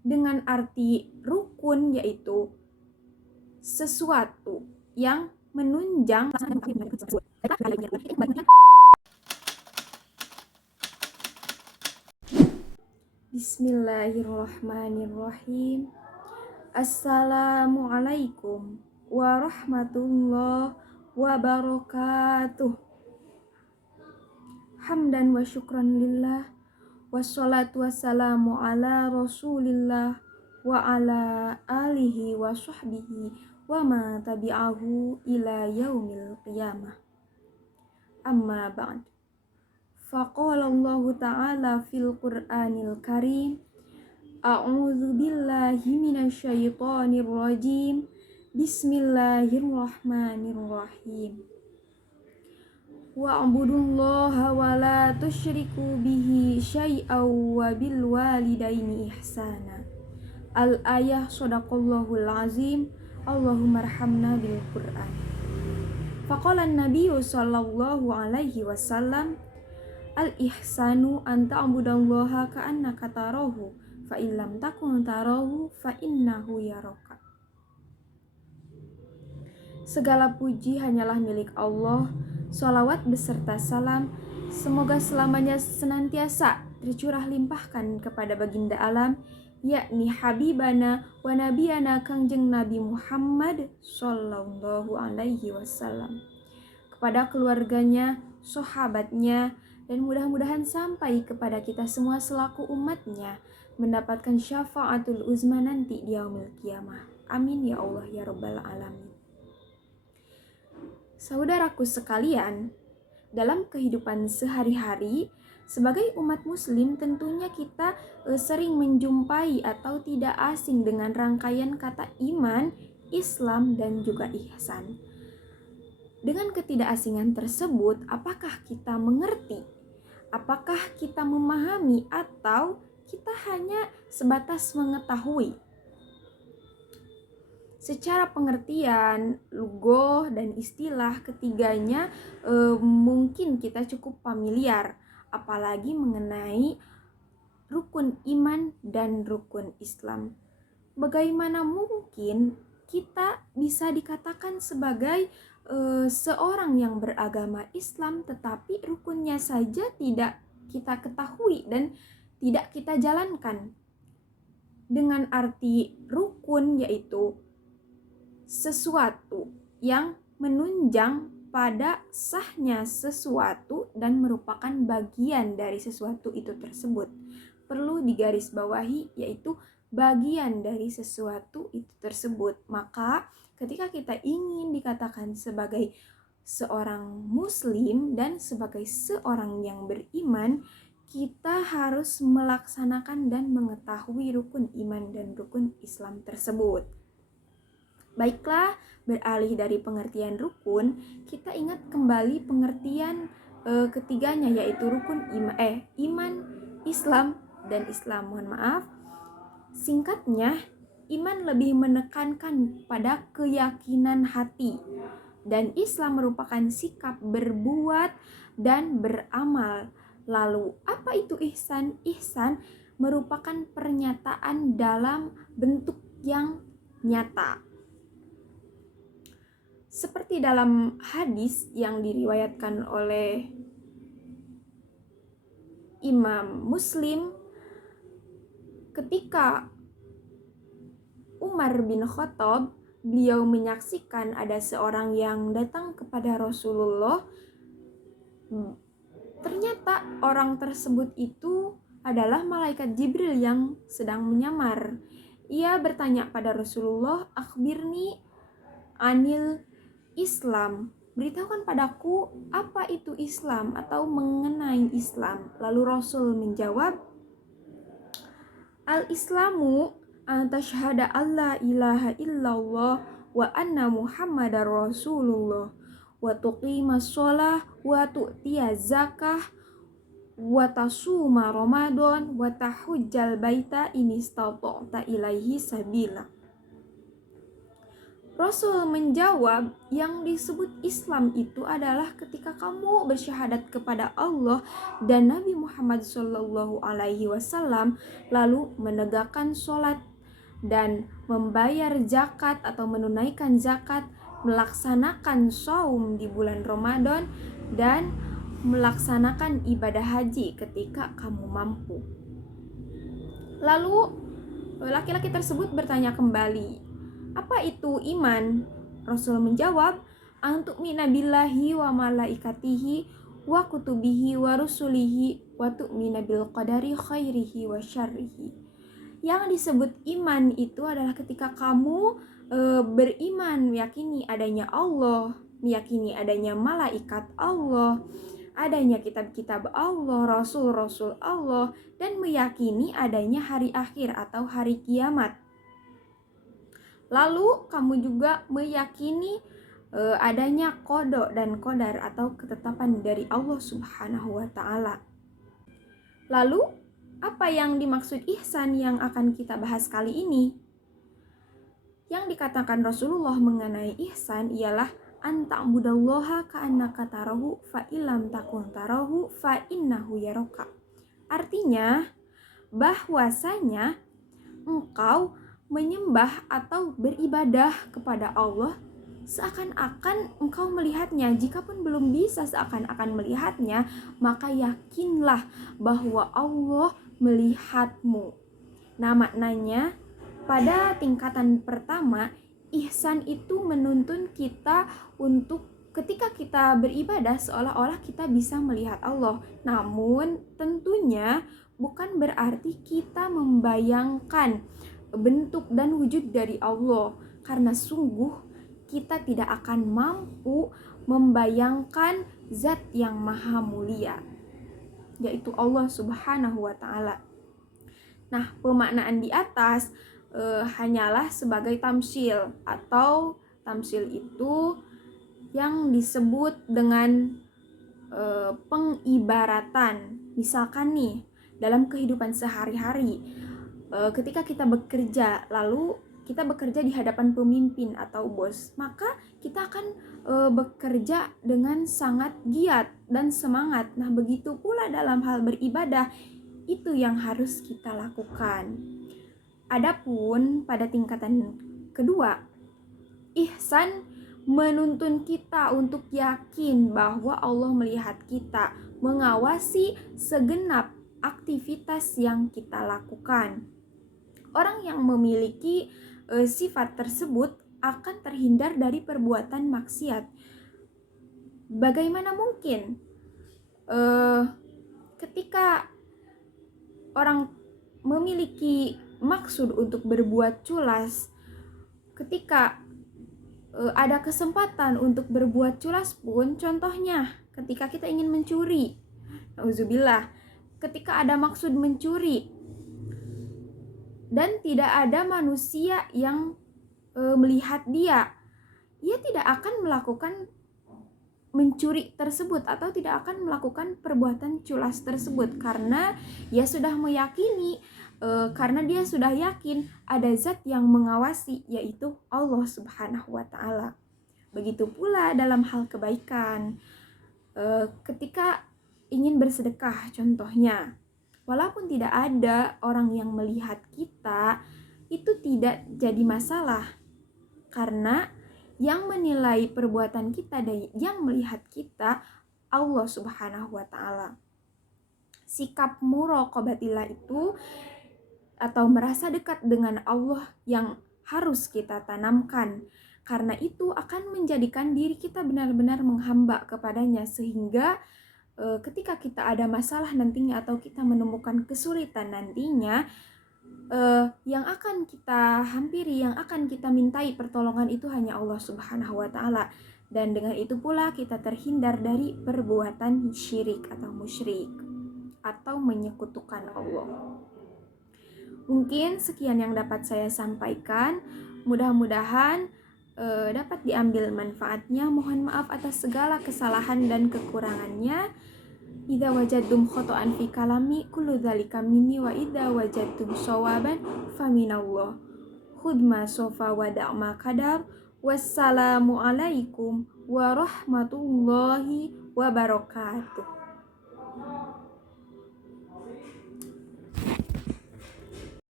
dengan arti rukun yaitu sesuatu yang menunjang. Bismillahirrahmanirrahim. Assalamualaikum warahmatullahi wabarakatuh. Hamdan wa syukran lillah, wassalatu wassalamu ala rasulillah wa ala alihi wa sahbihi wa ma tabi'ahu ila yaumil qiyamah. Amma ba'd. Faqala Allah ta'ala fil Qur'anil Karim, a'udzu billahi minasyaitonir rajim. Bismillahirrahmanirrahim. Wa'budullaha wa la tusyriku bihi syai'aw wa bil walidaini ihsana. Al-ayah. Shadaqallahul azim. Allahumma arhamna bil Qur'an. Faqala an-nabiyyu sallallahu alaihi wasallam, al-ihsanu an ta'budallaha ka'annaka tarahu fa illam takun tarahu fa innahu yaraka. Segala puji hanyalah milik Allah. Sholawat beserta salam semoga selamanya senantiasa tercurah limpahkan kepada baginda alam, yakni Habibana wa Nabiyana Kangjeng Nabi Muhammad Sallallahu Alaihi Wasallam, kepada keluarganya, sahabatnya, dan mudah-mudahan sampai kepada kita semua selaku umatnya mendapatkan syafaatul uzma nanti di yaumil qiyamah. Amin ya Allah ya Rabbal Alamin. Saudaraku sekalian, dalam kehidupan sehari-hari sebagai umat muslim tentunya kita sering menjumpai atau tidak asing dengan rangkaian kata iman, Islam, dan juga ihsan. Dengan ketidakasingan tersebut, apakah kita mengerti? Apakah kita memahami atau kita hanya sebatas mengetahui? Secara pengertian, lugoh, dan istilah ketiganya mungkin kita cukup familiar, apalagi mengenai rukun iman dan rukun Islam. Bagaimana mungkin kita bisa dikatakan sebagai seorang yang beragama Islam tetapi rukunnya saja tidak kita ketahui dan tidak kita jalankan? Dengan arti rukun yaitu sesuatu yang menunjang pada sahnya sesuatu dan merupakan bagian dari sesuatu itu tersebut. Perlu digarisbawahi yaitu bagian dari sesuatu itu tersebut. Maka ketika kita ingin dikatakan sebagai seorang muslim dan sebagai seorang yang beriman, kita harus melaksanakan dan mengetahui rukun iman dan rukun Islam tersebut. Baiklah, beralih dari pengertian rukun, kita ingat kembali pengertian ketiganya yaitu rukun iman, Islam, dan Islam. Mohon maaf. Singkatnya, iman lebih menekankan pada keyakinan hati dan Islam merupakan sikap berbuat dan beramal. Lalu, apa itu ihsan? Ihsan merupakan pernyataan dalam bentuk yang nyata. Seperti dalam hadis yang diriwayatkan oleh Imam Muslim, ketika Umar bin Khattab, beliau menyaksikan ada seorang yang datang kepada Rasulullah. Ternyata orang tersebut itu adalah malaikat Jibril yang sedang menyamar. Ia bertanya pada Rasulullah, "Akhbirni anil Islam, beritahukan padaku apa itu Islam atau mengenai Islam." Lalu Rasul menjawab, "Al-Islamu an tashhada alla ilaha illallah wa anna Muhammadar Rasulullah wa tuqimas shalah wa tu'tiyaz zakah wa tasuma Ramadan wa tahujjal baita in istata'ta ilaihi sabila." Rasul menjawab, yang disebut Islam itu adalah ketika kamu bersyahadat kepada Allah dan Nabi Muhammad SAW, lalu menegakkan sholat dan membayar zakat atau menunaikan zakat, melaksanakan saum di bulan Ramadan, dan melaksanakan ibadah haji ketika kamu mampu. Lalu laki-laki tersebut bertanya kembali, apa itu iman? Rasul menjawab, antu'mina billahi wa malaikatihi wa kutubihi wa rusulihi wa tu'mina bil qadari khairihi wa syarrihi. Yang disebut iman itu adalah ketika kamu beriman, meyakini adanya Allah, meyakini adanya malaikat Allah, adanya kitab-kitab Allah, rasul-rasul Allah, dan meyakini adanya hari akhir atau hari kiamat. Lalu kamu juga meyakini adanya qada dan qadar atau ketetapan dari Allah Subhanahu wa taala. Lalu apa yang dimaksud ihsan yang akan kita bahas kali ini? Yang dikatakan Rasulullah mengenai ihsan ialah anta'budallaha ka'annaka tarahu fa illam takun tarahu fa innahu yaraka. Artinya bahwasanya engkau menyembah atau beribadah kepada Allah seakan-akan engkau melihatnya. Jikapun belum bisa seakan-akan melihatnya, maka yakinlah bahwa Allah melihatmu. Nah, maknanya pada tingkatan pertama, ihsan itu menuntun kita untuk ketika kita beribadah seolah-olah kita bisa melihat Allah. Namun tentunya bukan berarti kita membayangkan bentuk dan wujud dari Allah, karena sungguh kita tidak akan mampu membayangkan zat yang maha mulia, yaitu Allah Subhanahu wa ta'ala. Nah, pemaknaan di atas hanyalah sebagai tamsil, atau tamsil itu yang disebut dengan pengibaratan. Misalkan nih, dalam kehidupan sehari-hari, ketika kita bekerja, lalu kita bekerja di hadapan pemimpin atau bos, maka kita akan bekerja dengan sangat giat dan semangat. Nah, begitu pula dalam hal beribadah, itu yang harus kita lakukan. Adapun pada tingkatan kedua, ihsan menuntun kita untuk yakin bahwa Allah melihat kita, mengawasi segenap aktivitas yang kita lakukan. Orang yang memiliki sifat tersebut akan terhindar dari perbuatan maksiat. Bagaimana mungkin ketika orang memiliki maksud untuk berbuat culas, ketika ada kesempatan untuk berbuat culas pun, contohnya ketika kita ingin mencuri, nauzubillah, ketika ada maksud mencuri dan tidak ada manusia yang melihat dia tidak akan melakukan mencuri tersebut atau tidak akan melakukan perbuatan culas tersebut, karena dia sudah meyakini, karena dia sudah yakin ada zat yang mengawasi, yaitu Allah Subhanahu wa ta'ala. Begitu pula dalam hal kebaikan, ketika ingin bersedekah contohnya, walaupun tidak ada orang yang melihat kita, itu tidak jadi masalah, karena yang menilai perbuatan kita dan yang melihat kita Allah Subhanahu wa ta'ala. Sikap muraqabatillah itu atau merasa dekat dengan Allah yang harus kita tanamkan, karena itu akan menjadikan diri kita benar-benar menghamba kepadanya, sehingga ketika kita ada masalah nantinya atau kita menemukan kesulitan nantinya, yang akan kita hampiri, yang akan kita mintai pertolongan itu hanya Allah Subhanahu wa ta'ala. Dan dengan itu pula kita terhindar dari perbuatan syirik atau musyrik atau menyekutukan Allah. Mungkin sekian yang dapat saya sampaikan. Mudah-mudahan dapat diambil manfaatnya. Mohon maaf atas segala kesalahan dan kekurangannya. Idza wajadtum khata'an fi kalami kullu dzalika minni wa idza wajadtum shawaban faminallah. Khudh ma sofa wa da'ma qadar Wassalamualaikum warahmatullahi wabarakatuh.